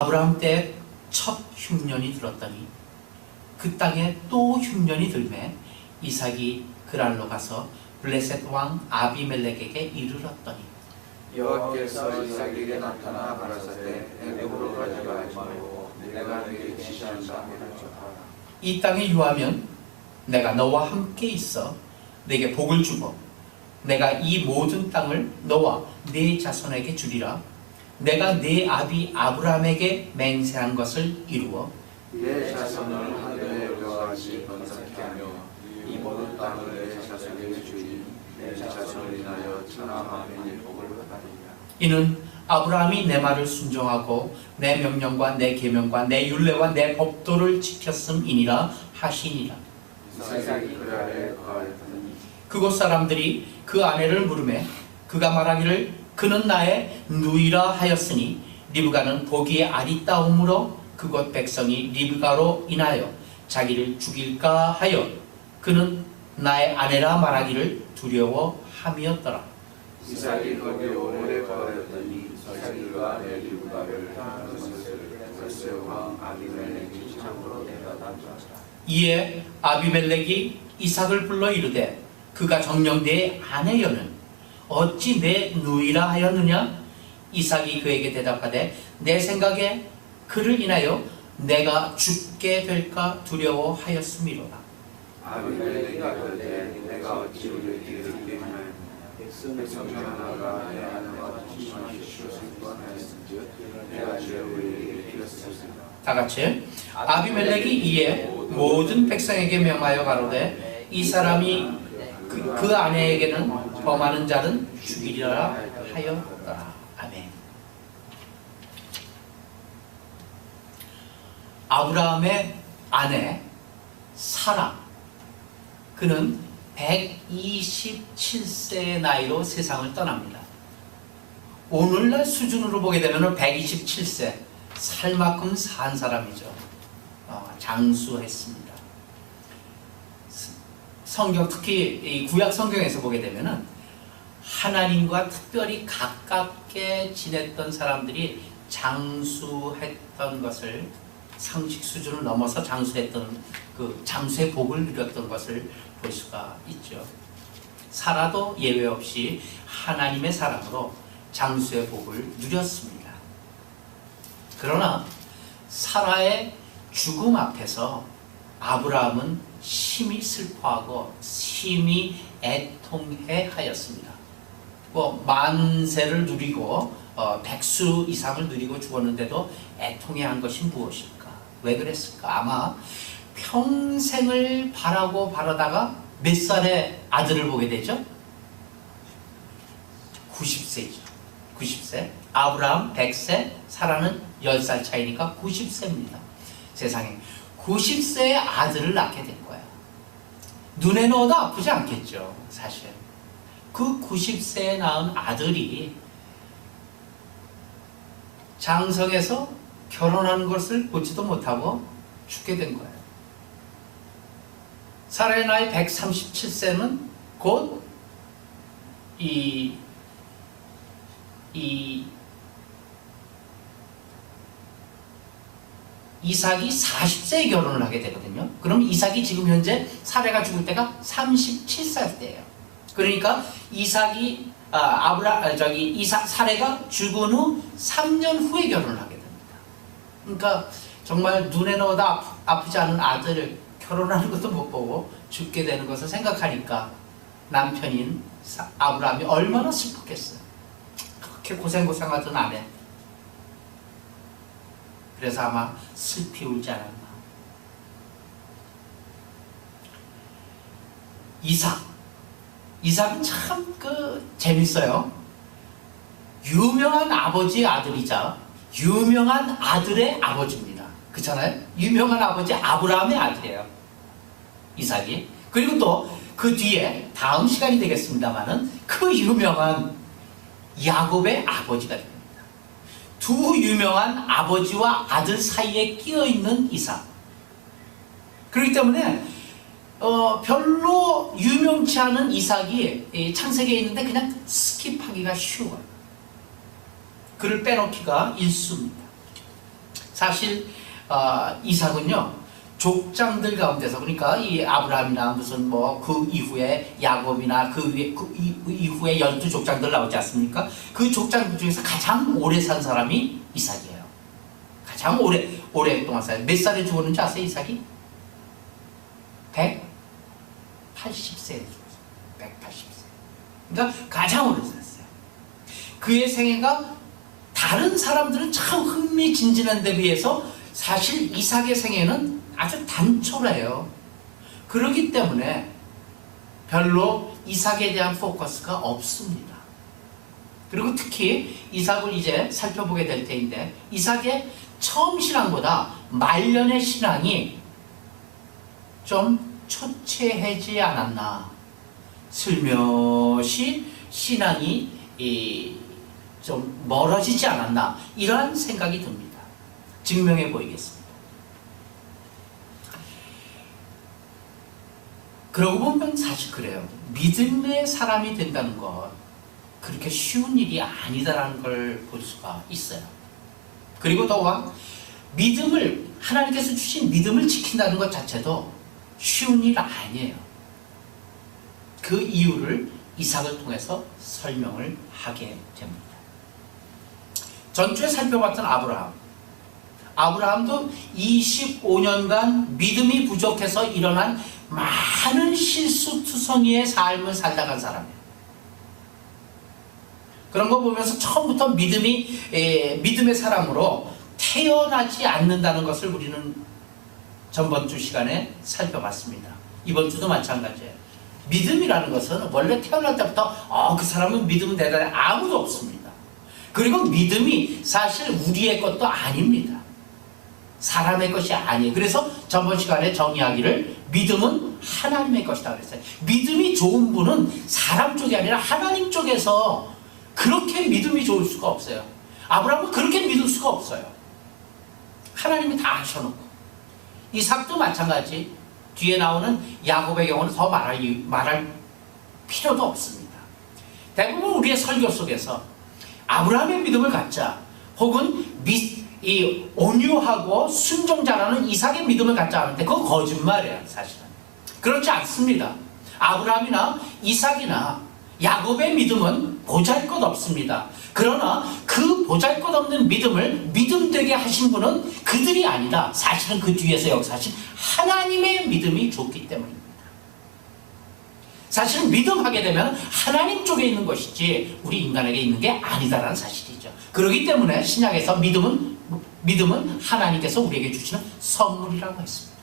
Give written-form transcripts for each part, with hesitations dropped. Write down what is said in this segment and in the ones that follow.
아브라함 때 첫 흉년이 들었더니 그 땅에 또 흉년이 들매 이삭이 그랄로 가서 블레셋 왕 아비멜렉에게 이르렀더니 여호와께서 이삭에게 나타나 가라사대 애굽으로 가져가지 말고 내가 네게 지시한 땅에 가라. 이 땅에 유하면 내가 너와 함께 있어 네게 복을 주고 내가 이 모든 땅을 너와 네 자손에게 주리라. 내가 네 아비 아브라함에게 맹세한 것을 이루어 내 자손을 하늘의 별과 같이 번성케 하며 이 모든 땅을 내 자손에게 주리니 내 자손을 인하여 천하만민의 복을 받으리라. 이는 아브라함이 내 말을 순종하고 내 명령과 내 계명과 내 율례와 내 법도를 지켰음이니라 하시니라. 이삭이 그 아래에 거하였더니 그곳 사람들이 그 아내를 물으매 그가 말하기를 그는 나의 누이라 하였으니 리브가는 보기에 아리따움으로 그곳 백성이 리브가로 인하여 자기를 죽일까 하여 그는 나의 아내라 말하기를 두려워함이었더라. 이삭이 거기 오래 거하였더니 자기가 내 리브가를 향한 것을 블레셋 왕 아비멜렉이 참으로 내려다 주었다. 이에 아비멜렉이 이삭을 불러 이르되 그가 정녕 내 아내여는 어찌 내 누이라 하였느냐? 이삭이 그에게 대답하되 내 생각에 그를 인하여 내가 죽게 될까 두려워하였음이로다. 아비멜렉이 가로되 내가 어찌 우리에게 이르게 하나이냐. 백성 중 하나가 내 아내와 동침하기 싫었을까 하였은즉 내가 주의 우리에게 이르렀습니다. 다 같이 아비멜렉이 이에 모든 백성에게 명하여 가로되 이 사람이 그 아내에게는 범하는 자는 죽이리라 하였더라. 아멘. 아브라함의 아내 사라, 그는 127세의 나이로 세상을 떠납니다. 오늘날 수준으로 보게 되면 127세, 살 만큼 산 사람이죠. 장수했습니다. 성경, 특히 이 구약 성경에서 보게 되면은 하나님과 특별히 가깝게 지냈던 사람들이 장수했던 것을, 상식 수준을 넘어서 장수했던 그 장수의 복을 누렸던 것을 볼 수가 있죠. 사라도 예외 없이 하나님의 사랑으로 장수의 복을 누렸습니다. 그러나 사라의 죽음 앞에서 아브라함은 심히 슬퍼하고 심히 애통해 하였습니다. 만세를 누리고 백수 이상을 누리고 죽었는데도 애통해 한 것이 무엇일까? 왜 그랬을까? 아마 평생을 바라고 바라다가 몇 살에 아들을 보게 되죠? 90세죠. 90세. 아브라함 100세, 사라는 10살 차이니까 90세입니다. 세상에 90세의 아들을 낳게 된 거예요. 눈에 넣어도 아프지 않겠죠, 사실. 그 90세에 낳은 아들이 장성에서 결혼하는 것을 보지도 못하고 죽게 된 거예요. 사라의 나이 137세는 곧 이삭이 40세에 결혼을 하게 되거든요. 그럼 이삭이 지금 현재 사라가 죽을 때가 37살 때예요. 그러니까 이삭이 사라가 죽은 후 3년 후에 결혼을 하게 됩니다. 그러니까 정말 눈에 넣어도 아프지 않은 아들을 결혼하는 것도 못 보고 죽게 되는 것을 생각하니까 남편인 아브라함이 얼마나 슬펐겠어요. 그렇게 고생하던 아내. 그래서 아마 슬피 울지 않았나. 이삭은 참 재밌어요. 유명한 아버지의 아들이자 유명한 아들의 아버지입니다. 그렇잖아요? 유명한 아버지 아브라함의 아들이에요, 이삭이. 그리고 또 그 뒤에 다음 시간이 되겠습니다만은 그 유명한 야곱의 아버지가 됩니다. 두 유명한 아버지와 아들 사이에 끼어있는 이삭. 그렇기 때문에 별로 유명치 않은 이삭이 창세기에 있는데 그냥 스킵하기가 쉬워요. 그를 빼놓기가 일쑤입니다. 사실 이삭은요 족장들 가운데서, 그러니까 이 아브라함이나 무슨 뭐 그 이후에 야곱이나 그 이후에 12족장들 나오지 않습니까? 그 족장들 중에서 가장 오래 산 사람이 이삭이에요. 가장 오랫동안 살아요. 몇 살에 죽었는지 아세요? 이삭이? 180세에 죽었어요. 180세. 그러니까 가장 오래 살았어요. 그의 생애가 다른 사람들은 참 흥미진진한 데 비해서 사실 이삭의 생애는 아주 단촐해요. 그렇기 때문에 별로 이삭에 대한 포커스가 없습니다. 그리고 특히 이삭을 이제 살펴보게 될 텐데, 이삭의 처음 신앙보다 말년의 신앙이 좀 초췌해지지 않았나, 슬며시 신앙이 좀 멀어지지 않았나, 이러한 생각이 듭니다. 증명해 보이겠습니다. 그러고 보면 사실 그래요. 믿음의 사람이 된다는 것, 그렇게 쉬운 일이 아니다라는 걸 볼 수가 있어요. 그리고 또한 믿음을, 하나님께서 주신 믿음을 지킨다는 것 자체도 쉬운 일 아니에요. 그 이유를 이삭을 통해서 설명을 하게 됩니다. 전주에 살펴봤던 아브라함도 25년간 믿음이 부족해서 일어난 많은 실수투성이의 삶을 살다 간 사람이에요. 그런 거 보면서 처음부터 믿음의 사람으로 태어나지 않는다는 것을 우리는 전번 주 시간에 살펴봤습니다. 이번 주도 마찬가지예요. 믿음이라는 것은 원래 태어날 때부터 그 사람은 믿음은 대단해, 아무도 없습니다. 그리고 믿음이 사실 우리의 것도 아닙니다. 사람의 것이 아니에요. 그래서 전번 시간에 정의하기를 믿음은 하나님의 것이다 그랬어요. 믿음이 좋은 분은 사람 쪽이 아니라 하나님 쪽에서 그렇게 믿음이 좋을 수가 없어요. 아브라함은 그렇게 믿을 수가 없어요. 하나님이 다 하셔놓고. 이삭도 마찬가지. 뒤에 나오는 야곱의 경우는 더 말할 필요도 없습니다. 대부분 우리의 설교 속에서 아브라함의 믿음을 갖자, 혹은 이 온유하고 순종자라는 이삭의 믿음을 갖자 하는데 그건 거짓말이에요. 사실은 그렇지 않습니다. 아브라함이나 이삭이나 야곱의 믿음은 보잘것없습니다. 그러나 그 보잘것없는 믿음을 믿음되게 하신 분은 그들이 아니라 사실은 그 뒤에서 역사하신 하나님의 믿음이 좋기 때문입니다. 사실은 믿음하게 되면 하나님 쪽에 있는 것이지 우리 인간에게 있는 게 아니다라는 사실이죠. 그렇기 때문에 신약에서 믿음은 하나님께서 우리에게 주시는 선물이라고 했습니다.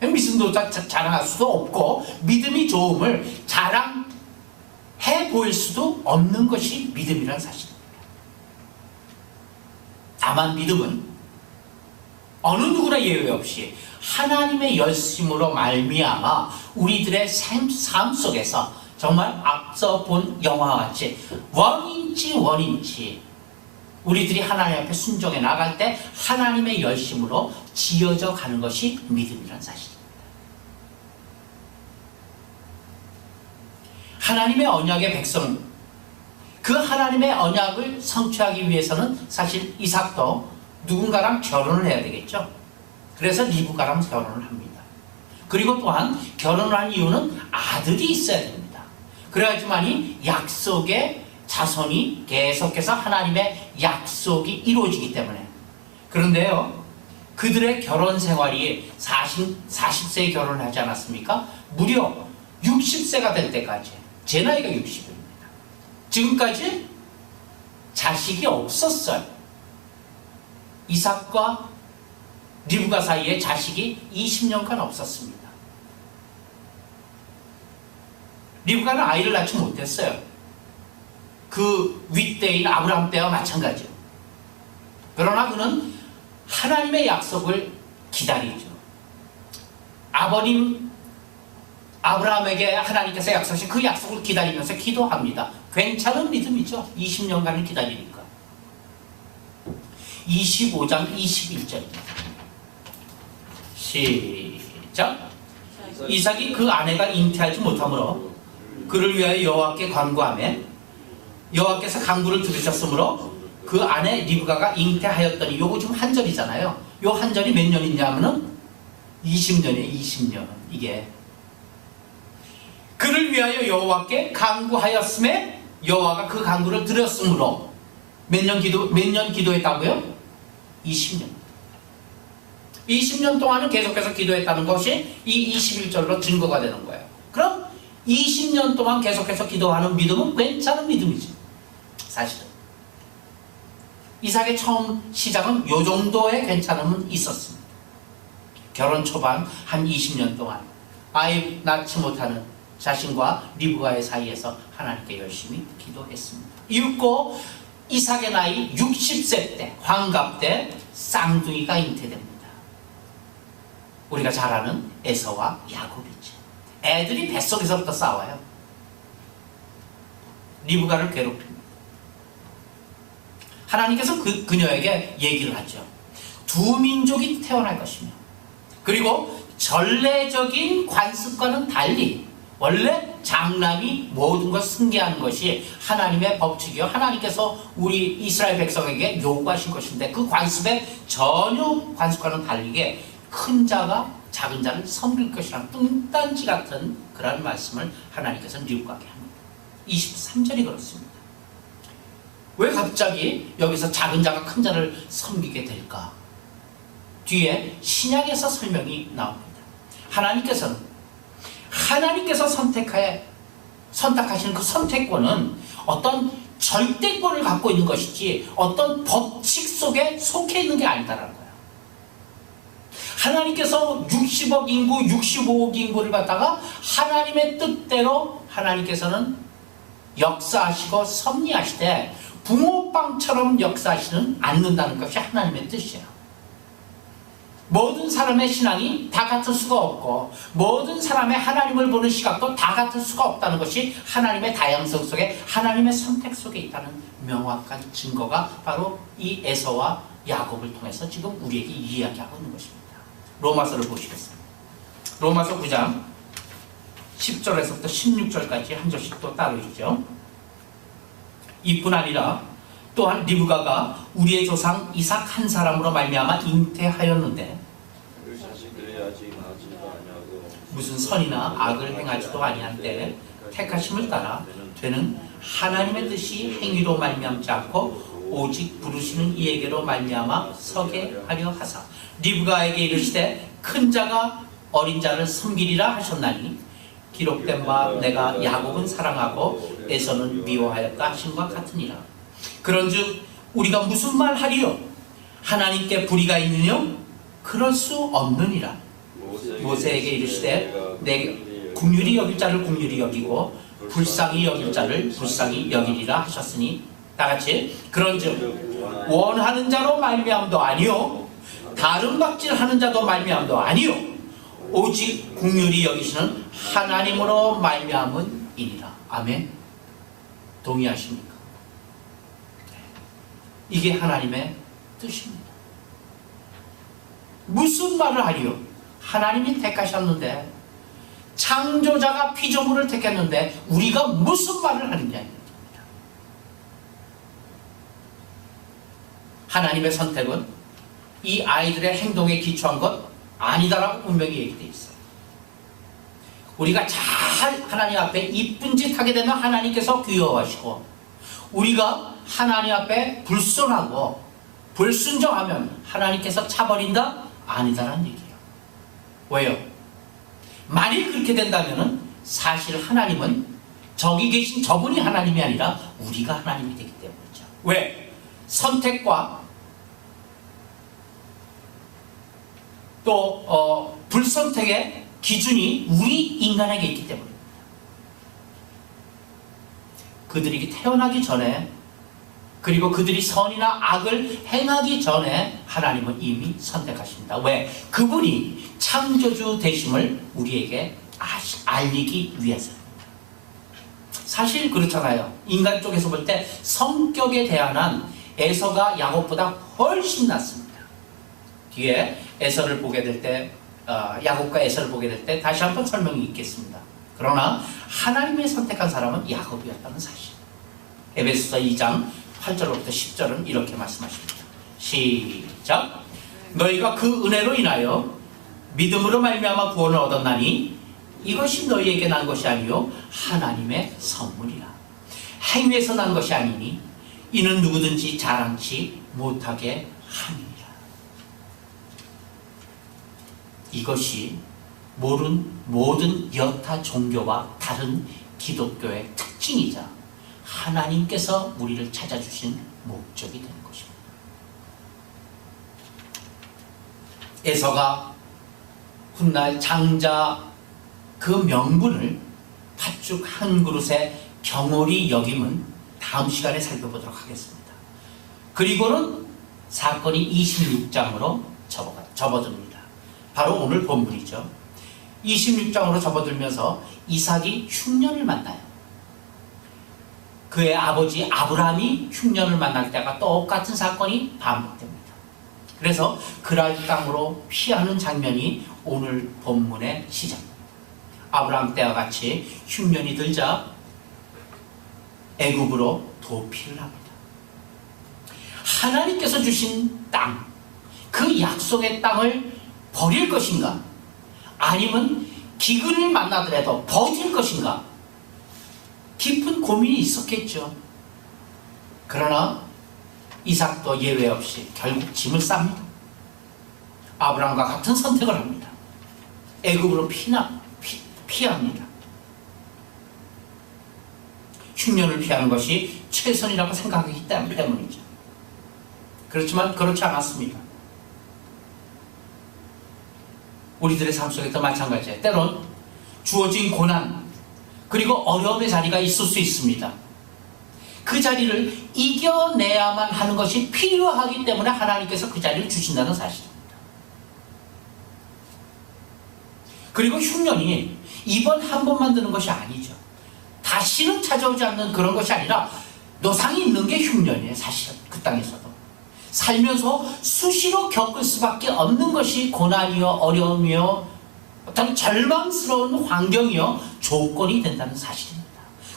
믿음도 자랑할 수도 없고 믿음이 좋음을 자랑해 보일 수도 없는 것이 믿음이라는 사실입니다. 다만 믿음은 어느 누구나 예외 없이 하나님의 열심으로 말미암아 우리들의 삶 속에서 정말 앞서 본 영화와 같이 원인지 우리들이 하나님 앞에 순종해 나갈 때 하나님의 열심으로 지어져 가는 것이 믿음이라는 사실입니다. 하나님의 언약의 백성, 그 하나님의 언약을 성취하기 위해서는 사실 이삭도 누군가랑 결혼을 해야 되겠죠. 그래서 리브가랑 결혼을 합니다. 그리고 또한 결혼을 한 이유는 아들이 있어야 됩니다. 그래야지만이 약속의 자손이 계속해서 하나님의 약속이 이루어지기 때문에. 그런데요, 그들의 결혼 생활이 40세에 결혼을 하지 않았습니까? 무려 60세가 될 때까지, 제 나이가 60입니다. 지금까지 자식이 없었어요. 이삭과 리브가 사이에 자식이 20년간 없었습니다. 리브가는 아이를 낳지 못했어요. 그 윗대인 아브라함 때와 마찬가지로. 그러나 그는 하나님의 약속을 기다리죠. 아버님 아브라함에게 하나님께서 약속하신 그 약속을 기다리면서 기도합니다. 괜찮은 믿음이죠. 20년간을 기다리니까. 25장 21절입니다. 시작. 이삭이 그 아내가 잉태하지 못하므로 그를 위하여 여호와께 간구하며 여호와께서 간구를 들으셨으므로 그 안에 리브가가 잉태하였더니 요거 지금 한 절이잖아요. 요 한 절이 몇 년 있냐면은 20년이에요. 20년. 이게 그를 위하여 여호와께 간구하였음에 여호와가 그 간구를 들었으므로 몇 년 기도했다고요? 20년. 20년 동안은 계속해서 기도했다는 것이 이 21절로 증거가 되는 거예요. 그럼 20년 동안 계속해서 기도하는 믿음은 괜찮은 믿음이죠. 사실은. 이삭의 처음 시작은 요 정도의 괜찮음은 있었습니다. 결혼 초반 한 20년 동안 아이 낳지 못하는 자신과 리브가의 사이에서 하나님께 열심히 기도했습니다. 이윽고 이삭의 나이 60세 때 환갑 때 쌍둥이가 잉태됩니다. 우리가 잘 아는 에서와 야곱이죠. 애들이 뱃속에서부터 싸워요. 리브가를 괴롭힙니다. 하나님께서 그녀에게 얘기를 하죠. 두 민족이 태어날 것이며 그리고 전례적인 관습과는 달리 원래 장남이 모든 걸 승계하는 것이 하나님의 법칙이요. 하나님께서 우리 이스라엘 백성에게 요구하신 것인데 그 관습에 전혀 관습과는 다르게 큰 자가 작은 자를 섬길 것이라는 뚱딴지 같은 그런 말씀을 하나님께서 리브가에게 합니다. 23절이 그렇습니다. 왜 갑자기 여기서 작은 자가 큰 자를 섬기게 될까? 뒤에 신약에서 설명이 나옵니다. 하나님께서 선택하시는 그 선택권은 어떤 절대권을 갖고 있는 것이지 어떤 법칙 속에 속해 있는 게 아니다라는 거예요. 하나님께서 60억 인구, 65억 인구를 갖다가 하나님의 뜻대로 하나님께서는 역사하시고 섭리하시되 붕어빵처럼 역사하시는 않는다는 것이 하나님의 뜻이에요. 모든 사람의 신앙이 다 같을 수가 없고 모든 사람의 하나님을 보는 시각도 다 같을 수가 없다는 것이 하나님의 다양성 속에 하나님의 선택 속에 있다는 명확한 증거가 바로 이 에서와 야곱을 통해서 지금 우리에게 이야기하고 있는 것입니다. 로마서를 보시겠습니다. 로마서 9장 10절에서부터 16절까지 한 절씩 또 따로 있죠. 이뿐 아니라 또한 리브가가 우리의 조상 이삭 한 사람으로 말미암아 잉태하였는데 무슨 선이나 악을 행하지도 아니한 때에 택하심을 따라 되는 하나님의 뜻이 행위로 말미암지 않고 오직 부르시는 이에게로 말미암아 서게 하려 하사 리브가에게 이르시되 큰 자가 어린 자를 섬기리라 하셨나니 기록된 바 내가 야곱은 사랑하고 에서는 미워하였다 하신과 같으니라. 그런즉 우리가 무슨 말 하리요? 하나님께 불의가 있느냐? 그럴 수 없느니라. 모세에게 이르시되 내 긍휼히 여길 자를 긍휼히 여기고 불쌍히 여길 자를 불쌍히 여기리라 하셨으니 다같이 그런즉 원하는 자로 말미암도 아니요 다른 박질하는 자도 말미암도 아니요 오직 긍휼히 여기시는 하나님으로 말미암은이니라. 아멘. 동의하십니까? 이게 하나님의 뜻입니다. 무슨 말을 하리요? 하나님이 택하셨는데 창조자가 피조물을 택했는데 우리가 무슨 말을 하느냐. 하나님의 선택은 이 아이들의 행동에 기초한 것 아니다라고 분명히 얘기되어 있어요. 우리가 잘 하나님 앞에 이쁜 짓 하게 되면 하나님께서 귀여워하시고 우리가 하나님 앞에 불순하고 불순종하면 하나님께서 차버린다? 아니다라는 얘기예요. 왜요? 만일 그렇게 된다면 사실 하나님은 저기 계신 저분이 하나님이 아니라 우리가 하나님이 되기 때문이죠. 왜? 선택과 또 불선택의 기준이 우리 인간에게 있기 때문입니다. 그들이 태어나기 전에 그리고 그들이 선이나 악을 행하기 전에 하나님은 이미 선택하십니다. 왜? 그분이 창조주 되심을 우리에게 알리기 위해서입니다. 사실 그렇잖아요. 인간 쪽에서 볼 때 성격에 대한 에서가 야곱보다 훨씬 낫습니다. 뒤에 에서를 보게 될 때 야곱과 에서를 보게 될 때 다시 한번 설명이 있겠습니다. 그러나 하나님의 선택한 사람은 야곱이었다는 사실. 에베소서 2장 8절부터 10절은 이렇게 말씀하십니다. 시작. 너희가 그 은혜로 인하여 믿음으로 말미암아 구원을 얻었나니 이것이 너희에게 난 것이 아니요 하나님의 선물이라. 행위에서 난 것이 아니니 이는 누구든지 자랑치 못하게 함이니라. 이것이 모든 여타 종교와 다른 기독교의 특징이자 하나님께서 우리를 찾아주신 목적이 되는 것입니다. 에서가 훗날 장자 그 명분을 팥죽 한 그릇에 경홀히 여김은 다음 시간에 살펴보도록 하겠습니다. 그리고는 사건이 26장으로 접어듭니다. 바로 오늘 본문이죠. 26장으로 접어들면서 이삭이 흉년을 만나요. 그의 아버지 아브라함이 흉년을 만날 때가 똑같은 사건이 반복됩니다. 그래서 그랄 땅으로 피하는 장면이 오늘 본문의 시작입니다. 아브라함 때와 같이 흉년이 들자 애굽으로 도피를 합니다. 하나님께서 주신 땅, 그 약속의 땅을 버릴 것인가? 아니면 기근을 만나더라도 버틸 것인가? 깊은 고민이 있었겠죠. 그러나 이삭도 예외 없이 결국 짐을 쌉니다. 아브라함과 같은 선택을 합니다. 애굽으로 피합니다. 흉년을 피하는 것이 최선이라고 생각하기 때문이죠. 그렇지만 그렇지 않았습니다. 우리들의 삶 속에도 마찬가지예요. 때론 주어진 고난 그리고 어려움의 자리가 있을 수 있습니다. 그 자리를 이겨내야만 하는 것이 필요하기 때문에 하나님께서 그 자리를 주신다는 사실입니다. 그리고 흉년이 이번 한 번만 드는 것이 아니죠. 다시는 찾아오지 않는 그런 것이 아니라 노상이 있는 게 흉년이에요. 사실은 그 땅에서도 살면서 수시로 겪을 수밖에 없는 것이 고난이요 어려움이요 어떤 절망스러운 환경이요 조건이 된다는 사실입니다.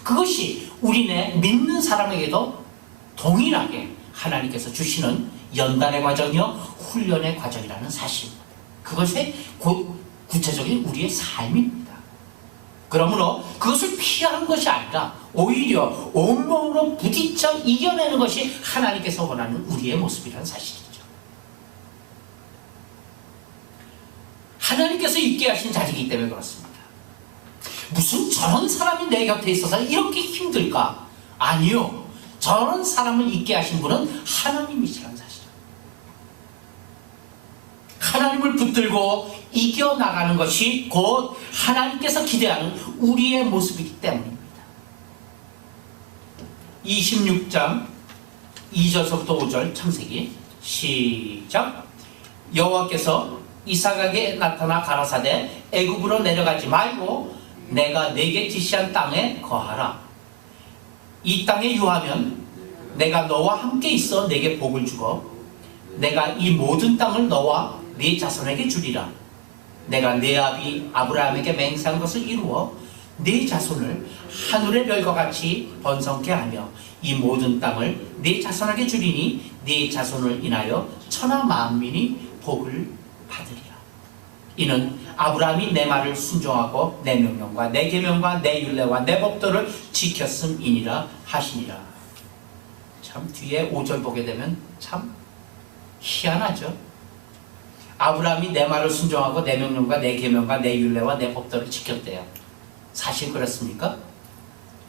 그것이 우리네 믿는 사람에게도 동일하게 하나님께서 주시는 연단의 과정이요 훈련의 과정이라는 사실입니다. 그것이 구체적인 우리의 삶입니다. 그러므로 그것을 피하는 것이 아니라 오히려 온몸으로 부딪혀 이겨내는 것이 하나님께서 원하는 우리의 모습이라는 사실이죠. 하나님께서 있게 하신 자리이기 때문에 그렇습니다. 무슨 저런 사람이 내 곁에 있어서 이렇게 힘들까? 아니요. 저런 사람을 있게 하신 분은 하나님이시라는 사실입니다. 하나님을 붙들고 이겨나가는 것이 곧 하나님께서 기대하는 우리의 모습이기 때문입니다. 26장 2절부터 5절 창세기 시작. 여호와께서 이삭에게 나타나 가라사대 애굽으로 내려가지 말고 내가 네게 지시한 땅에 거하라. 이 땅에 유하면 내가 너와 함께 있어 네게 복을 주고 내가 이 모든 땅을 너와 네 자손에게 주리라. 내가 네 아비 아브라함에게 맹세한 것을 이루어 네 자손을 하늘의 별과 같이 번성케 하며 이 모든 땅을 네 자손에게 주리니 네 자손을 인하여 천하 만민이 복을 받으리라. 이는 아브라함이 내 말을 순종하고 내 명령과 내 계명과 내 율례와 내 법도를 지켰음이니라 하시니라. 참 뒤에 5절 보게 되면 참 희한하죠. 아브라함이 내 말을 순종하고 내 명령과 내 계명과 내 율례와 내 법도를 지켰대요. 사실 그렇습니까?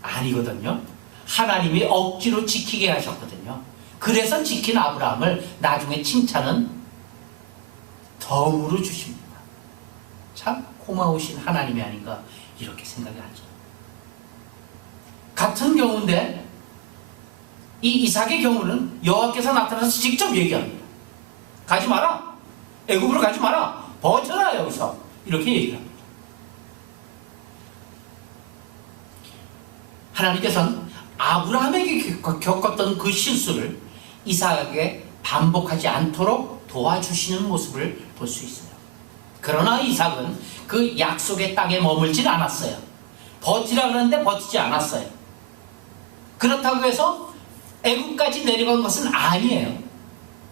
아니거든요. 하나님이 억지로 지키게 하셨거든요. 그래서 지킨 아브라함을 나중에 칭찬은 덤으로 주십니다. 참 고마우신 하나님이 아닌가 이렇게 생각이 하죠. 같은 경우인데 이 이삭의 경우는 여호와께서 나타나서 직접 얘기합니다. 가지 마라. 애굽으로 가지 마라. 버텨라 여기서. 이렇게 얘기합니다. 하나님께서는 아브라함에게 겪었던 그 실수를 이삭에게 반복하지 않도록 도와주시는 모습을 볼 수 있어요. 그러나 이삭은 그 약속의 땅에 머물진 않았어요. 버티라 그러는데 버티지 않았어요. 그렇다고 해서 애국까지 내려간 것은 아니에요.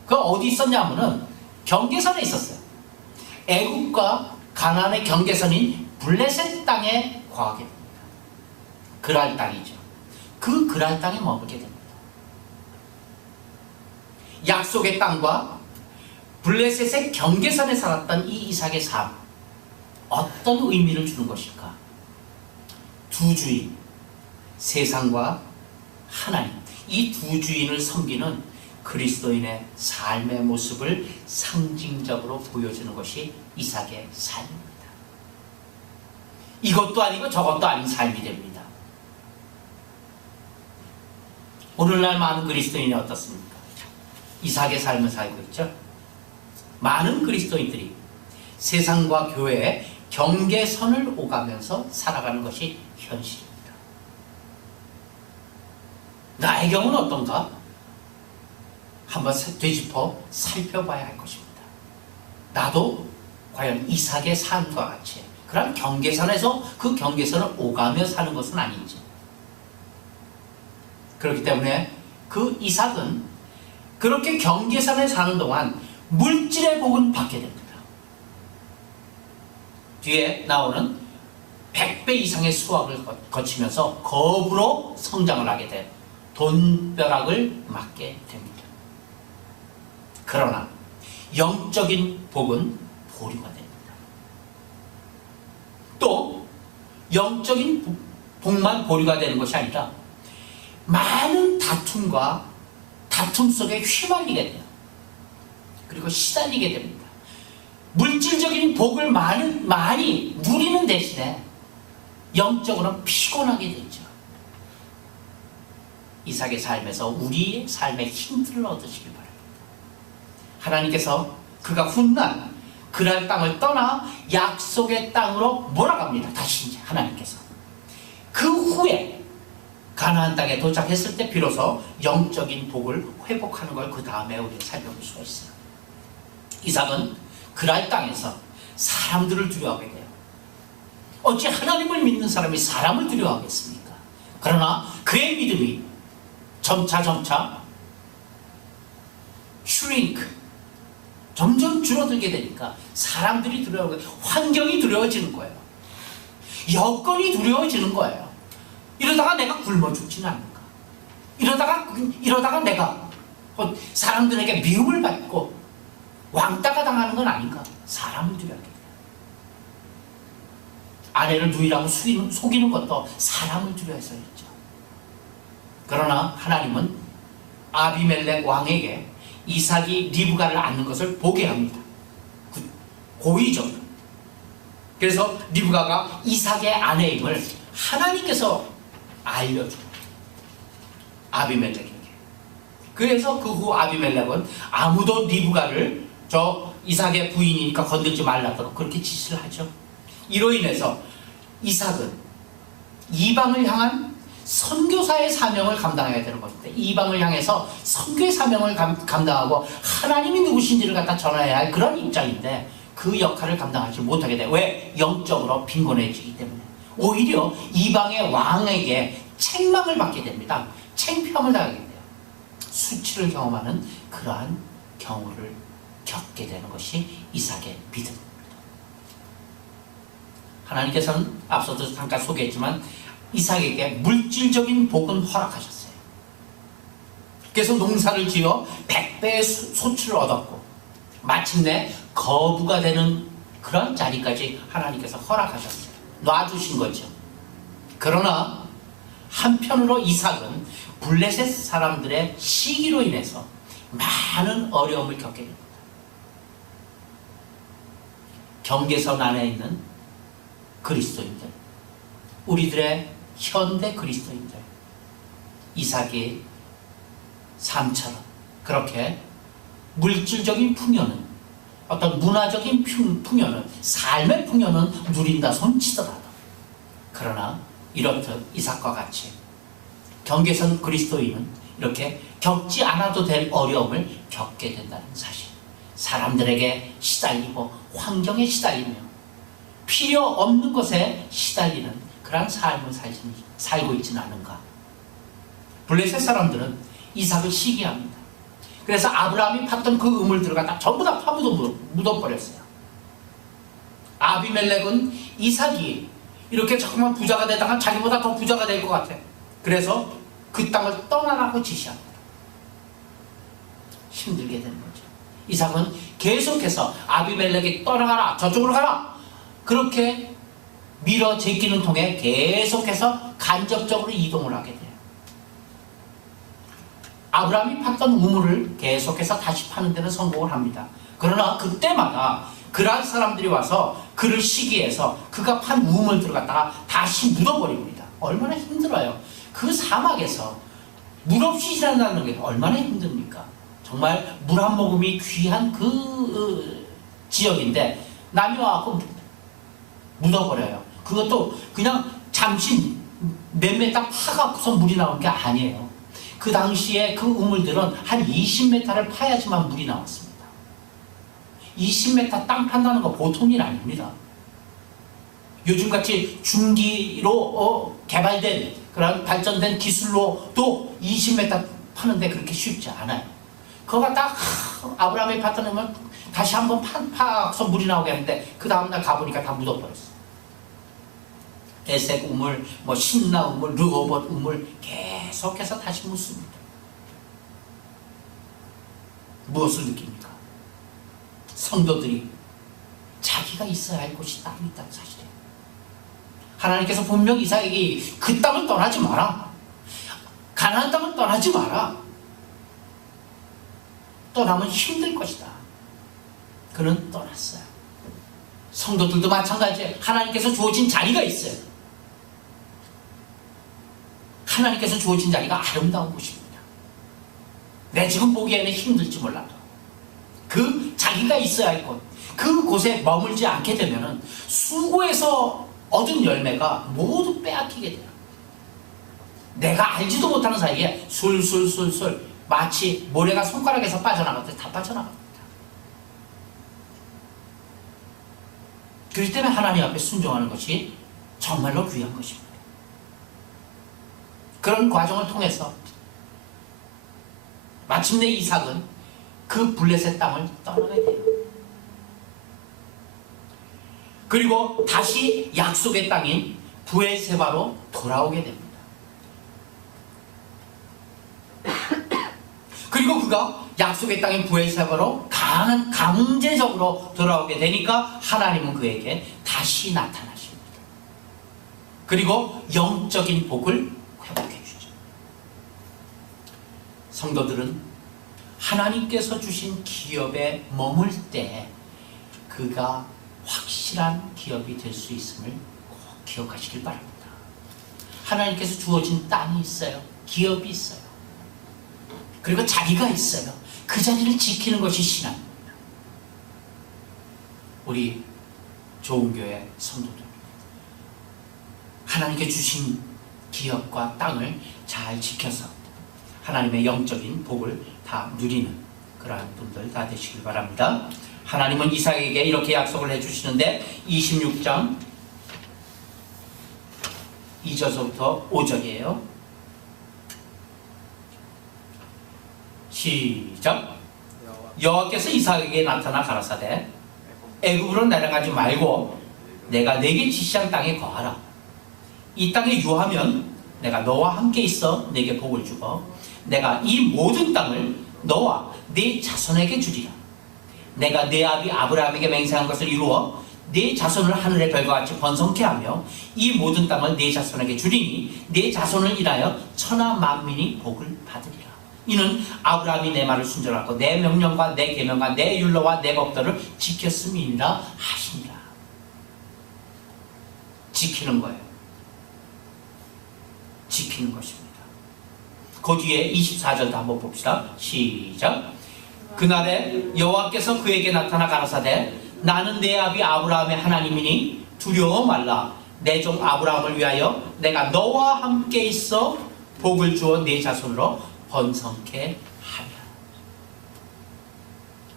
그 어디 있었냐면은 경계선에 있었어요. 애국과 가나안의 경계선인 블레셋 땅에 거하게 됩니다. 그랄 땅이죠. 그 그랄 땅에 머물게 됩니다. 약속의 땅과 블레셋의 경계선에 살았던 이 이삭의 삶, 어떤 의미를 주는 것일까? 두 주인, 세상과 하나님, 이 두 주인을 섬기는 그리스도인의 삶의 모습을 상징적으로 보여주는 것이 이삭의 삶입니다. 이것도 아니고 저것도 아닌 삶이 됩니다. 오늘날 많은 그리스도인이 어떻습니까? 이삭의 삶을 살고 있죠. 많은 그리스도인들이 세상과 교회의 경계선을 오가면서 살아가는 것이 현실입니다. 나의 경우는 어떤가? 한번 되짚어 살펴봐야 할 것입니다. 나도 과연 이삭의 삶과 같이 그런 경계선에서 그 경계선을 오가며 사는 것은 아닌지. 그렇기 때문에 그 이삭은 그렇게 경계선에 사는 동안 물질의 복은 받게 됩니다. 뒤에 나오는 100배 이상의 수확을 거치면서 거부로 성장을 하게 돼 돈벼락을 맞게 됩니다. 그러나 영적인 복은 보류가 됩니다. 또 영적인 복만 보류가 되는 것이 아니라 많은 다툼 속에 휘말리게 돼요. 그리고 시달리게 됩니다. 물질적인 복을 많이 누리는 대신에 영적으로는 피곤하게 되죠. 이삭의 삶에서 우리의 삶의 힌트를 얻으시길 바랍니다. 하나님께서 그가 훗날 그랄 땅을 떠나 약속의 땅으로 몰아갑니다. 다시 이제 하나님께서. 그 후에 가나안 땅에 도착했을 때 비로소 영적인 복을 회복하는 걸 그 다음에 우리가 살펴볼 수가 있어요. 이삭은 그랄 땅에서 사람들을 두려워하게 돼요. 어찌 하나님을 믿는 사람이 사람을 두려워하겠습니까? 그러나 그의 믿음이 점차 shrink, 점점 줄어들게 되니까 사람들이 두려워하고 환경이 두려워지는 거예요. 여건이 두려워지는 거예요. 이러다가 내가 굶어 죽지는 않을까? 이러다가 내가 사람들에게 미움을 받고 왕따가 당하는 건 아닌가? 사람을 두려워하게 돼요. 아내를 누이라고 속이는 것도 사람을 두려워해서였죠. 그러나 하나님은 아비멜렉 왕에게 이삭이 리브가를 안는 것을 보게 합니다. 고의적으로. 그래서 리브가가 이삭의 아내임을 하나님께서 알려줍니다. 아비멜렉에게. 그래서 그 후 아비멜렉은 아무도 리브가를 저 이삭의 부인이니까 건들지 말라고 그렇게 지시를 하죠. 이로 인해서 이삭은 이방을 향한 선교사의 사명을 감당해야 되는 것인데, 이방을 향해서 선교의 사명을 감당하고 하나님이 누구신지를 갖다 전해야 할 그런 입장인데 그 역할을 감당하지 못하게 돼. 왜? 영적으로 빈곤해지기 때문에. 오히려 이방의 왕에게 책망을 받게 됩니다. 창피함을 당하게 돼요. 수치를 경험하는 그러한 경우를 겪게 되는 것이 이삭의 믿음입니다. 하나님께서는 앞서도 잠깐 소개했지만 이삭에게 물질적인 복은 허락하셨어요. 그래서 농사를 지어 100배의 소출을 얻었고 마침내 거부가 되는 그런 자리까지 하나님께서 허락하셨어요. 놔주신 거죠. 그러나 한편으로 이삭은 블레셋 사람들의 시기로 인해서 많은 어려움을 겪게 됩니다. 경계선 안에 있는 그리스도인들, 우리들의 현대 그리스도인들, 이삭의 삶처럼 그렇게 물질적인 풍요는, 어떤 문화적인 풍요는, 삶의 풍요는 누린다 손치더라도, 그러나 이렇듯 이삭과 같이 경계선 그리스도인은 이렇게 겪지 않아도 될 어려움을 겪게 된다는 사실, 사람들에게 시달리고 환경에 시달리며 필요 없는 것에 시달리는 그런 삶을 살고 있지는 않은가. 블레셋 사람들은 이삭을 시기합니다. 그래서 아브라함이 팠던 그 우물들을 갖다 전부 다 묻어버렸어요. 아비멜렉은 이삭이 이렇게 자꾸만 부자가 되다가 자기보다 더 부자가 될 것 같아. 그래서 그 땅을 떠나라고 지시합니다. 힘들게 되는 거죠. 이삭은 계속해서 아비멜렉이 떠나가라, 저쪽으로 가라, 그렇게 밀어 제끼는 통에 계속해서 간접적으로 이동을 하게 돼요. 아브라함이 팠던 우물을 계속해서 다시 파는 데는 성공을 합니다. 그러나 그때마다 그러한 사람들이 와서 그를 시기해서 그가 판 우물들을 갖다가 다시 묻어버립니다. 얼마나 힘들어요. 그 사막에서 물 없이 지낸다는 게 얼마나 힘듭니까? 정말 물 한 모금이 귀한 그 지역인데 남이 와서 묻어버려요. 그것도 그냥 잠시 몇 메타 파갖고서 물이 나온 게 아니에요. 그 당시에 그 우물들은 한 20m를 파야지만 물이 나왔습니다. 20m 땅 판다는 거 보통 일 아닙니다. 요즘같이 중기로 개발된 그런 발전된 기술로도 20m 파는데 그렇게 쉽지 않아요. 그거 딱 아브라함이 팠던 우물 다시 한번 파서 물이 나오게 하는데 그 다음날 가보니까 다 묻어버렸어. 에색 우물, 신나 우물, 르호봇 우물 계속해서 다시 묻습니다. 무엇을 느낍니까? 성도들이 자기가 있어야 할 곳이 따로 있다는 사실이에요. 하나님께서 분명 이삭에게 그 땅을 떠나지 마라, 가나안 땅을 떠나지 마라, 떠나면 힘들 것이다. 그는 떠났어요. 성도들도 마찬가지예요. 하나님께서 주어진 자리가 있어요. 하나님께서 주어진 자리가 아름다운 곳입니다. 내 지금 보기에는 힘들지 몰라도 그 자기가 있어야 할 곳, 그곳에 머물지 않게 되면 수고해서 얻은 열매가 모두 빼앗기게 돼요. 내가 알지도 못하는 사이에 술술술술 마치 모래가 손가락에서 빠져나가듯 다 빠져나갑니다. 그렇기 때문에 하나님 앞에 순종하는 것이 정말로 귀한 것입니다. 그런 과정을 통해서 마침내 이삭은 그 블레셋 땅을 떠나게 돼요. 그리고 다시 약속의 땅인 브엘세바로 돌아오게 됩니다. 그리고 그가 약속의 땅인 브엘세바로 강제적으로 돌아오게 되니까 하나님은 그에게 다시 나타나십니다. 그리고 영적인 복을 회복해 주죠. 성도들은 하나님께서 주신 기업에 머물 때 그가 확실한 기업이 될 수 있음을 꼭 기억하시길 바랍니다. 하나님께서 주어진 땅이 있어요. 기업이 있어요. 그리고 자리가 있어요. 그 자리를 지키는 것이 신앙입니다. 우리 좋은 교회 성도들, 하나님께 주신 기업과 땅을 잘 지켜서 하나님의 영적인 복을 다 누리는 그러한 분들 다 되시길 바랍니다. 하나님은 이삭에게 이렇게 약속을 해주시는데 26장 2절부터 5절이에요. 시작. 여호와께서 이삭에게 나타나 가라사대 애굽으로 내려가지 말고 내가 내게 지시한 땅에 거하라. 이 땅에 유하면 내가 너와 함께 있어 내게 복을 주고 내가 이 모든 땅을 너와 네 자손에게 주리라. 내가 네 아비 아브라함에게 맹세한 것을 이루어 네 자손을 하늘의 별과 같이 번성케 하며 이 모든 땅을 네 자손에게 주리니 네 자손을 인하여 천하 만민이 복을 받으리라. 이는 아브라함이 내 말을 순종하고 내 명령과 내 계명과 내 율로와 내 법도를 지켰음이니라 하시니라. 지키는 거예요. 지키는 것입니다. 그 뒤에 24절도 한번 봅시다. 시작. 그날에 여호와께서 그에게 나타나 가라사대 나는 내 아비 아브라함의 하나님이니 두려워 말라. 내 종 아브라함을 위하여 내가 너와 함께 있어 복을 주어 네 자손으로 번성케 하며.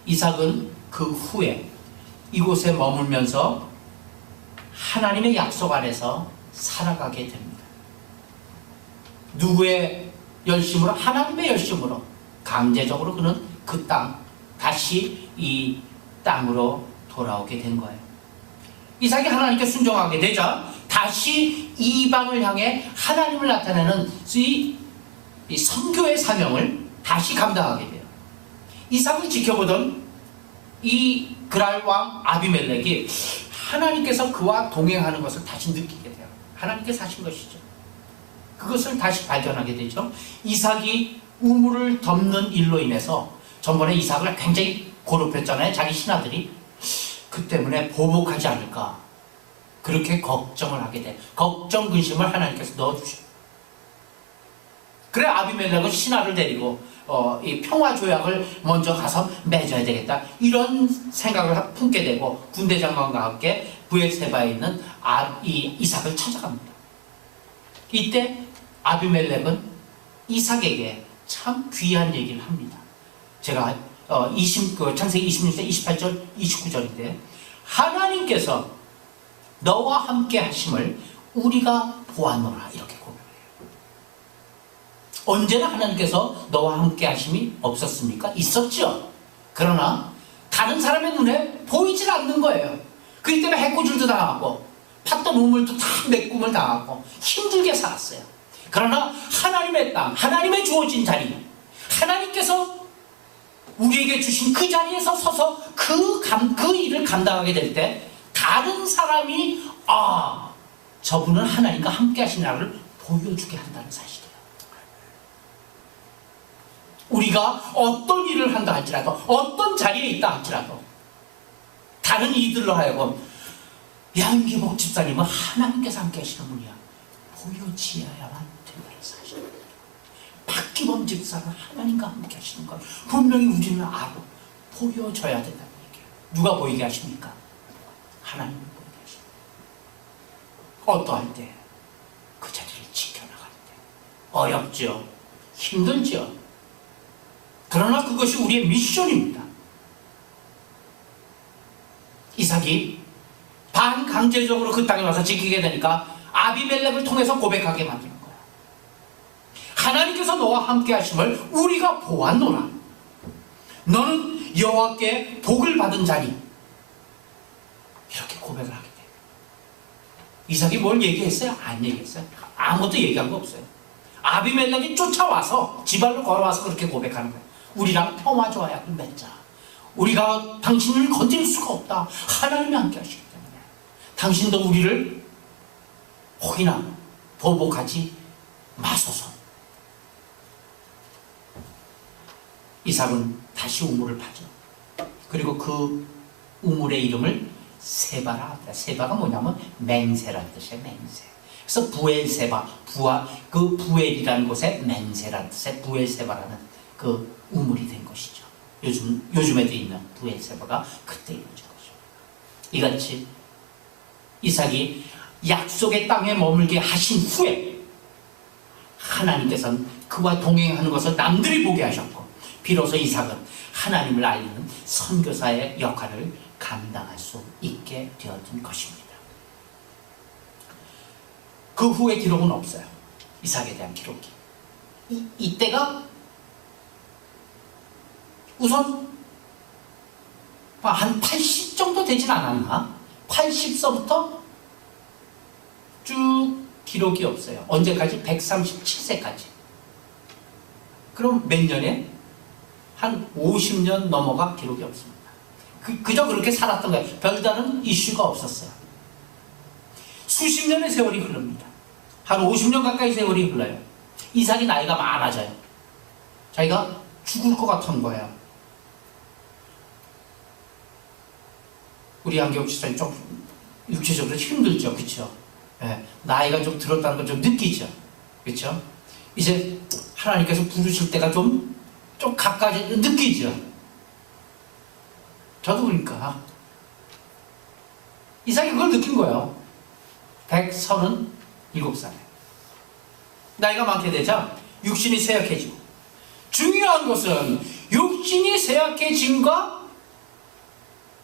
이삭은 그 후에 이곳에 머물면서 하나님의 약속 안에서 살아가게 됩니다. 누구의 열심으로, 하나님의 열심으로 강제적으로 그는 그 땅, 다시 이 땅으로 돌아오게 된 거예요. 이삭이 하나님께 순종하게 되자 다시 이방을 향해 하나님을 나타내는 이 선교의 사명을 다시 감당하게 돼요. 이삭을 지켜보던 이 그랄 왕 아비멜렉이 하나님께서 그와 동행하는 것을 다시 느끼게 돼요. 하나님께서 하신 것이죠. 그것을 다시 발견하게 되죠. 이삭이 우물을 덮는 일로 인해서 전번에 이삭을 굉장히 고롭혔잖아요. 자기 신하들이. 그 때문에 보복하지 않을까 그렇게 걱정을 하게 돼. 걱정 근심을 하나님께서 넣어주셔. 그래 아비멜렉은 신하를 데리고 이 평화조약을 먼저 가서 맺어야 되겠다 이런 생각을 품게 되고 군대 장관과 함께 브엘세바에 있는 이 이삭을 찾아갑니다. 이때 아비멜렉은 이삭에게 참 귀한 얘기를 합니다. 제가 창세기 26장 28절 29절인데 하나님께서 너와 함께 하심을 우리가 보았노라 이렇게 고백해요. 언제나 하나님께서 너와 함께 하심이 없었습니까? 있었죠. 그러나 다른 사람의 눈에 보이질 않는 거예요. 그렇기 때문에 해코질도 당하고 팠던 우물도 다 메꿈을 당하고 힘들게 살았어요. 그러나 하나님의 땅, 하나님의 주어진 자리, 하나님께서 우리에게 주신 그 자리에서 서서 그 일을 감당하게 될 때 다른 사람이 저분은 하나님과 함께 하신 나를 보여주게 한다는 사실이에요. 우리가 어떤 일을 한다 할지라도 어떤 자리에 있다 할지라도 다른 이들로 하여금 양기복 집사님은 하나님께서 함께 하시는 분이야 보여지어야만 된다는 사실이에요. 박기범 집사는 하나님과 함께 하시는 걸 분명히 우리는 알고 보여줘야 된다는 얘기예요. 누가 보이게 하십니까? 하나님이 보이게 하십니다. 어떠할 때 그 자리를 지켜나가는데 어렵죠. 힘들죠. 그러나 그것이 우리의 미션입니다. 이삭이 반강제적으로 그 땅에 와서 지키게 되니까 아비멜렉을 통해서 고백하게 만드는 거예요. 하나님께서 너와 함께 하심을 우리가 보았노라. 너는 여호와께 복을 받은 자니 이렇게 고백을 하게 돼요. 이삭이 뭘 얘기했어요? 안 얘기했어요. 아무것도 얘기한 거 없어요. 아비멜렉이 쫓아와서 지발로 걸어와서 그렇게 고백하는 거예요. 우리랑 평화 조약을 맺자. 우리가 당신을 건질 수가 없다. 하나님이 함께 하시기 때문에 당신도 우리를 혹이나 보복하지 마소서. 이삭은 다시 우물을 파죠. 그리고 그 우물의 이름을 세바라 합니다. 세바가 뭐냐면 맹세라는 뜻이에요. 맹세. 그래서 부엘세바, 그 부엘이라는 곳에 맹세라는 뜻의 부엘세바라는 그 우물이 된 것이죠. 요즘에도 있는 부엘세바가 그때 이루어진 거죠. 이같이 이삭이 약속의 땅에 머물게 하신 후에 하나님께서는 그와 동행하는 것을 남들이 보게 하셨고 비로소 이삭은 하나님을 알리는 선교사의 역할을 감당할 수 있게 되었던 것입니다. 그 후에 기록은 없어요. 이삭에 대한 기록이. 이때가 우선 한 80 정도 되진 않았나? 80서부터 쭉 기록이 없어요. 언제까지? 137세까지. 그럼 몇 년에? 한 50년 넘어가 기록이 없습니다. 그저 그렇게 살았던 거예요. 별다른 이슈가 없었어요. 수십 년의 세월이 흐릅니다. 한 50년 가까이 세월이 흘러요. 이삭이 나이가 많아져요. 자기가 죽을 것 같은 거예요. 우리 한경 집사님 좀 육체적으로 힘들죠. 그렇죠? 네, 나이가 좀 들었다는 걸 좀 느끼죠. 그렇죠? 이제 하나님께서 부르실 때가 좀 가까이 느끼죠. 저도 그러니까 이삭이 그걸 느낀 거예요. 137살에 나이가 많게 되자 육신이 쇠약해지고, 중요한 것은 육신이 쇠약해짐과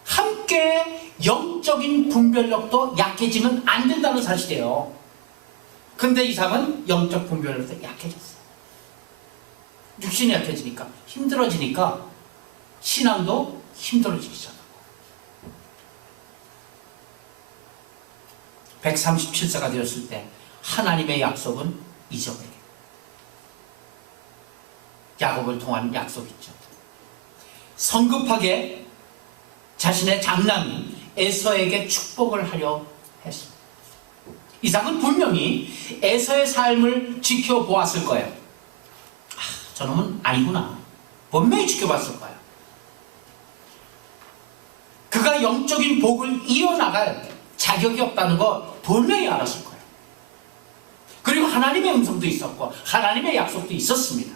함께 영적인 분별력도 약해지면 안 된다는 사실이에요. 근데 이삭은 영적 분별력도 약해졌어요. 137 육신이 약해지니까 힘들어지니까 신앙도 힘들어지기 시작하고 137세가 되었을 때 하나님의 약속은 잊어버리게 돼요. 야곱을 통한 약속이죠. 성급하게 자신의 장남인 에서에게 축복을 하려 했습니다. 이삭은 분명히 에서의 삶을 지켜보았을 거예요. 저놈은 아니구나. 분명히 지켜봤을 거예요. 그가 영적인 복을 이어나갈 자격이 없다는 거 분명히 알았을 거예요. 그리고 하나님의 음성도 있었고 하나님의 약속도 있었습니다.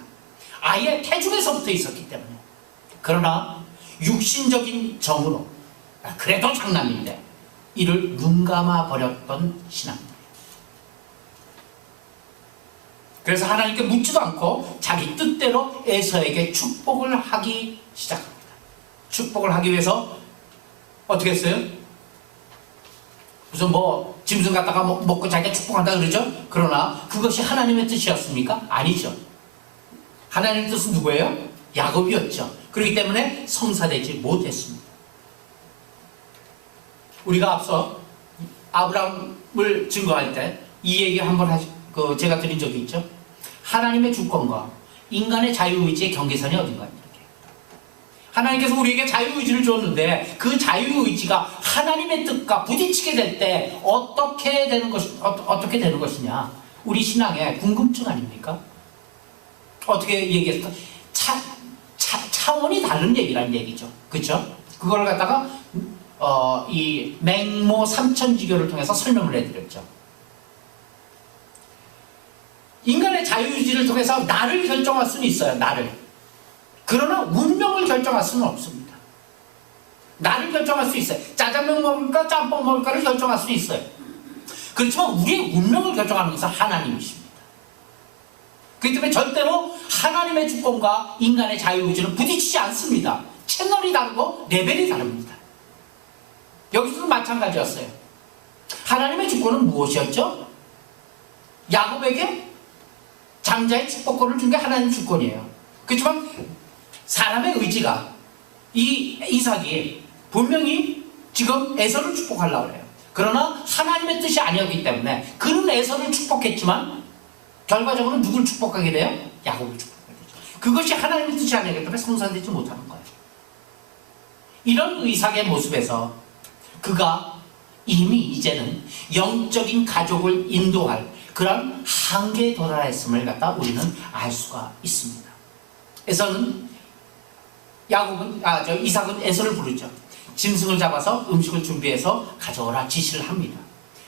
아예 태중에서부터 있었기 때문에. 그러나 육신적인 정으로 그래도 장남인데 이를 눈감아 버렸던 신앙입니다. 그래서 하나님께 묻지도 않고 자기 뜻대로 에서에게 축복을 하기 시작합니다. 축복을 하기 위해서 어떻게 했어요? 무슨 뭐 짐승 갖다가 먹고 자기가 축복한다 그러죠? 그러나 그것이 하나님의 뜻이었습니까? 아니죠. 하나님의 뜻은 누구예요? 야곱이었죠. 그렇기 때문에 성사되지 못했습니다. 우리가 앞서 아브라함을 증거할 때 이 얘기 한번 제가 드린 적이 있죠. 하나님의 주권과 인간의 자유의지의 경계선이 어딘가요? 하나님께서 우리에게 자유의지를 줬는데 그 자유의지가 하나님의 뜻과 부딪히게 될 때 어떻게 되는 것이냐? 우리 신앙의 궁금증 아닙니까? 어떻게 얘기했을까? 차원이 다른 얘기라는 얘기죠. 그렇죠? 그걸 갖다가 이 맹모 삼천지교를 통해서 설명을 해드렸죠. 인간의 자유의지를 통해서 나를 결정할 수는 있어요. 나를. 그러나 운명을 결정할 수는 없습니다. 나를 결정할 수 있어요. 짜장면 먹을까 짬뽕 먹을까를 결정할 수 있어요. 그렇지만 우리의 운명을 결정하는 것은 하나님이십니다. 그렇기 때문에 절대로 하나님의 주권과 인간의 자유의지는 부딪히지 않습니다. 채널이 다르고 레벨이 다릅니다. 여기서도 마찬가지였어요. 하나님의 주권은 무엇이었죠? 야곱에게 장자의 축복권을 준 게 하나님의 주권이에요. 그렇지만 사람의 의지가 이 이삭이 분명히 지금 에서를 축복하려고 해요. 그러나 하나님의 뜻이 아니었기 때문에 그는 에서를 축복했지만 결과적으로 누굴 축복하게 돼요? 야곱을 축복하게 되죠. 그것이 하나님의 뜻이 아니기 때문에 성사되지 못하는 거예요. 이런 이삭의 모습에서 그가 이미 이제는 영적인 가족을 인도할 그런 한계에 도달했음을 갖다 우리는 알 수가 있습니다. 에서는 이삭은 에서를 부르죠. 짐승을 잡아서 음식을 준비해서 가져오라 지시를 합니다.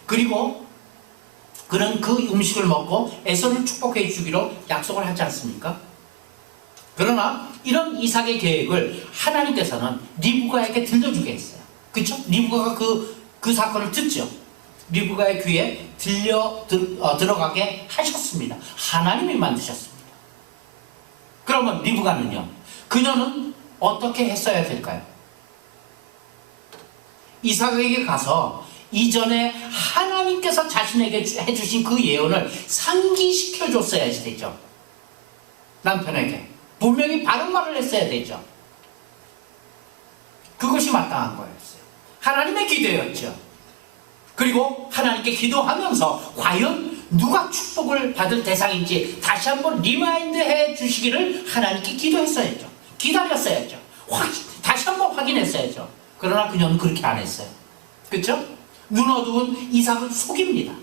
그리고 그는 그 음식을 먹고 에서를 축복해 주기로 약속을 하지 않습니까? 그러나 이런 이삭의 계획을 하나님께서는 리브가에게 들려주게 했어요. 그렇죠? 리브가가 그 사건을 듣죠. 리브가의 귀에 들어가게 하셨습니다. 하나님이 만드셨습니다. 그러면 리브가는요? 그녀는 어떻게 했어야 될까요? 이삭에게 가서 이전에 하나님께서 자신에게 해주신 그 예언을 상기시켜 줬어야지 되죠. 남편에게 분명히 바른 말을 했어야 되죠. 그것이 마땅한 거였어요. 하나님의 기도였죠. 그리고 하나님께 기도하면서 과연 누가 축복을 받을 대상인지 다시 한번 리마인드 해 주시기를 하나님께 기도했어야죠. 기다렸어야죠. 다시 한번 확인했어야죠. 그러나 그녀는 그렇게 안 했어요. 그렇죠? 눈 어두운 이삭을 속입니다.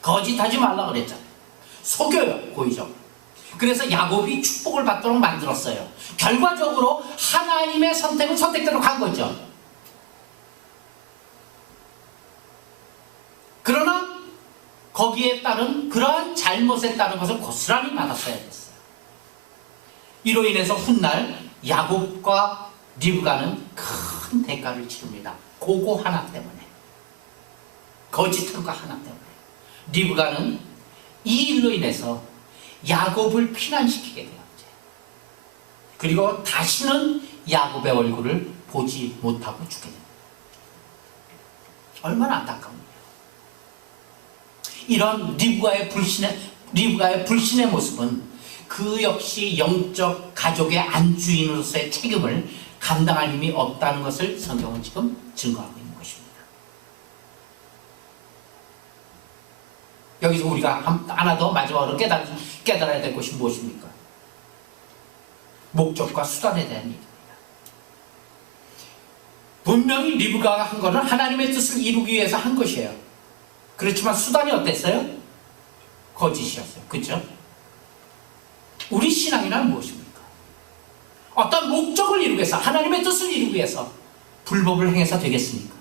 거짓하지 말라고 그랬잖아요. 속여요, 고의적으로. 그래서 야곱이 축복을 받도록 만들었어요. 결과적으로 하나님의 선택은 선택대로 간 거죠. 그러나 거기에 따른 그러한 잘못에 따른 것을 고스란히 받았어야 됐어요. 이로 인해서 훗날 야곱과 리브가는 큰 대가를 치릅니다. 그거 하나 때문에. 거짓한 거 하나 때문에. 리브가는 이 일로 인해서 야곱을 피난시키게 되었죠. 그리고 다시는 야곱의 얼굴을 보지 못하고 죽게 됩니다. 얼마나 안타까운데요. 이런 리브가의 불신의 모습은 그 역시 영적 가족의 안주인으로서의 책임을 감당할 힘이 없다는 것을 성경은 지금 증거하고 있는 것입니다. 여기서 우리가 하나 더 마지막으로 깨달아야 될 것이 무엇입니까? 목적과 수단에 대한 얘기입니다. 분명히 리브가가 한 것은 하나님의 뜻을 이루기 위해서 한 것이에요. 그렇지만 수단이 어땠어요? 거짓이었어요. 그렇죠? 우리 신앙이란 무엇입니까? 어떤 목적을 이루기 위해서, 하나님의 뜻을 이루기 위해서 불법을 행해서 되겠습니까?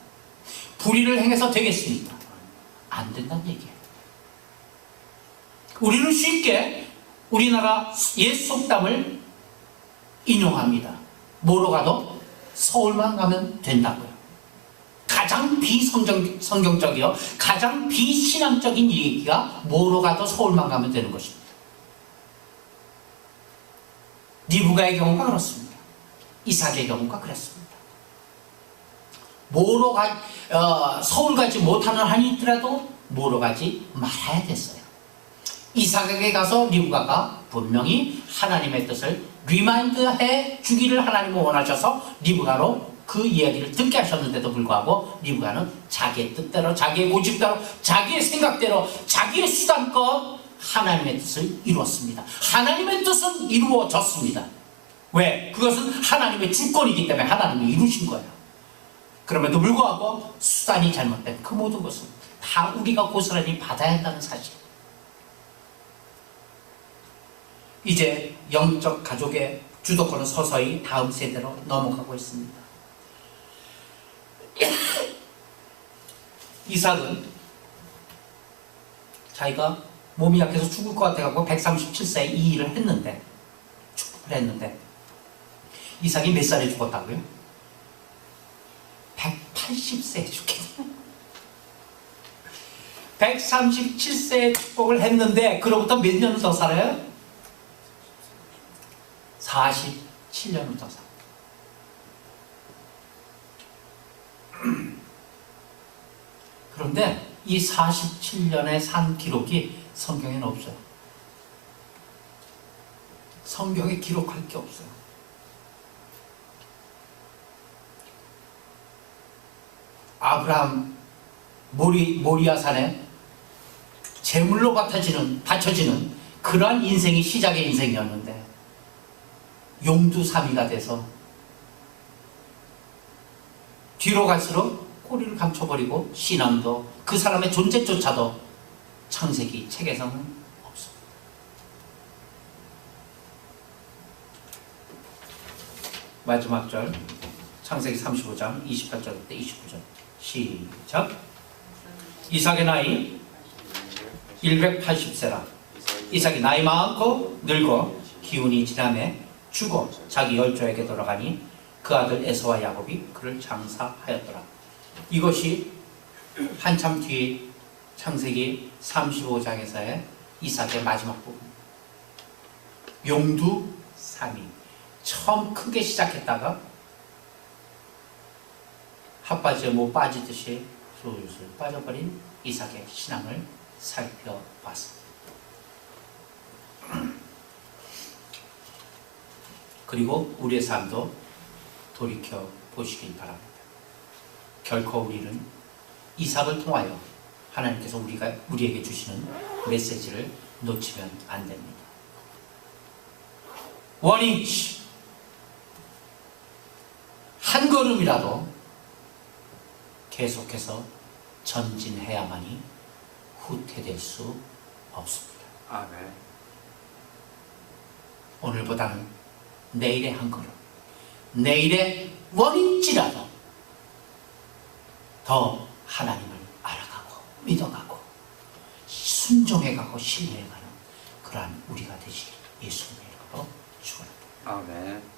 불의를 행해서 되겠습니까? 안 된다는 얘기예요. 우리는 쉽게 우리나라 옛 속담을 인용합니다. 뭐로 가도 서울만 가면 된다고요. 가장 비성경적이요, 가장 비신앙적인 얘기가 뭐로 가도 서울만 가면 되는 것입니다. 리브가의 경우가 그렇습니다. 이삭의 경우가 그랬습니다. 서울 가지 못하는 한이 있더라도 뭐로 가지 말아야 됐어요. 이삭에게 가서 리브가가 분명히 하나님의 뜻을 리마인드해 주기를 하나님은 원하셔서 리브가로 그 이야기를 듣게 하셨는데도 불구하고 리브가는 자기의 뜻대로, 자기의 고집대로, 자기의 생각대로, 자기의 수단껏 하나님의 뜻을 이루었습니다. 하나님의 뜻은 이루어졌습니다. 왜? 그것은 하나님의 주권이기 때문에 하나님이 이루신 거예요. 그럼에도 불구하고 수단이 잘못된 그 모든 것은 다 우리가 고스란히 받아야 한다는 사실. 이제 영적 가족의 주도권은 서서히 다음 세대로 넘어가고 있습니다. 이삭은 자기가 몸이 약해서 죽을 것 같아서 137세에 이 일을 했는데, 축복을 했는데, 이삭이 몇 살에 죽었다고요? 180세에 죽겠네요. 137세에 축복을 했는데 그로부터 몇 년을 더 살아요? 47년을 더 살아요. 그런데 이 47년의 산 기록이 성경에는 없어요. 성경에 기록할 게 없어요. 아브라함 모리아 산에 제물로 바쳐지는 그러한 인생이 시작의 인생이었는데 용두사미가 돼서 뒤로 갈수록 꼬리를 감춰버리고 신앙도 그 사람의 존재조차도 창세기 책에서는 없습니다. 마지막 절 창세기 35장 28절부터 29절 시작. 이삭의 나이 180세라. 이삭이 나이 많고 늙어 기운이 지나매 죽어 자기 열조에게 돌아가니 그 아들 에서와 야곱이 그를 장사하였더라. 이것이 한참 뒤 창세기 35장에서의 이삭의 마지막 부분. 용두삼이 처음 크게 시작했다가 핫바지에 못 빠지듯이 술술 빠져버린 이삭의 신앙을 살펴봤습니다. 그리고 우리의 삶도 돌이켜 보시길 바랍니다. 결코 우리는 이삭을 통하여 하나님께서 우리에게 주시는 메시지를 놓치면 안 됩니다. 원인치 한 걸음이라도 계속해서 전진해야만이 후퇴될 수 없습니다. 아멘. 오늘보다는 내일의 한 걸음, 내일의 원인치라도 더 하나님을 알아가고 믿어가고 순종해가고 신뢰해가는 그러한 우리가 되시길 예수님의 이름으로 축원합니다. 아멘.